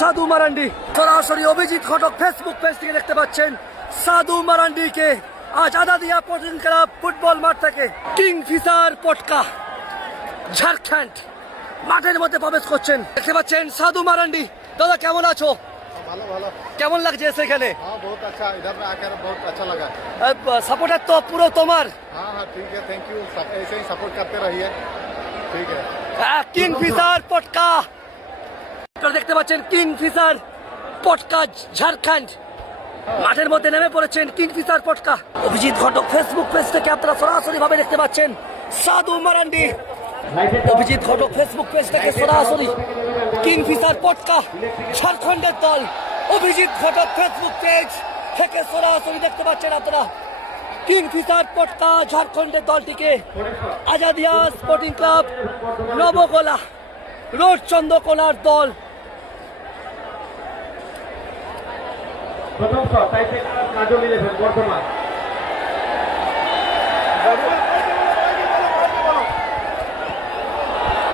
সাধু মারান্ডি সরাসরি অভিজিৎ ঘটক Facebook page থেকে দেখতে পাচ্ছেন সাধু মারান্ডিকে আজ আজাদিয়া স্পোর্টিং ক্লাব ফুটবল মাঠ থেকে কিংফিশার পটকা ঝাড়খণ্ড মাঠের মধ্যে প্রবেশ করছেন। দেখতে পাচ্ছেন সাধু মারান্ডি। দাদা কেমন আছো? ভালো ভালো। কেমন লাগছে সেখানে? हाँ बहुत अच्छा, इधर में आकर बहुत अच्छा लगा। সাপোর্টার তো পুরো তোমার। हाँ हाँ ठीक है, थैंक यू, ऐसे ही सपोर्ट करते रहिए। ठीक है। কিংফিশার পটকা আপনারা দেখতে পাচ্ছেন কিংফিশার পটকা ঝাড়খণ্ড মাঠের মধ্যে নেমে পড়েছেন কিংফিশার পটকা। অভিজিৎ ঘটক ফেসবুক পেজ থেকে আপনারা সরাসরি ভাবে দেখতে পাচ্ছেন সাধু মারান্ডি। অভিজিৎ ঘটক ফেসবুক পেজ থেকে সরাসরি কিংফিশার পটকা ঝাড়খণ্ডের দল। অভিজিৎ ঘটক ফেসবুক পেজ থেকে সরাসরি দেখতে পাচ্ছেন আপনারা কিংফিশার পটকা ঝাড়খণ্ডের দলটিকে আজাদিয়া স্পোর্টিং ক্লাব নবগোলা রোড চন্দ্রকোনার দল। প্রথম শট টাইপের কাজল 11 বর্তমান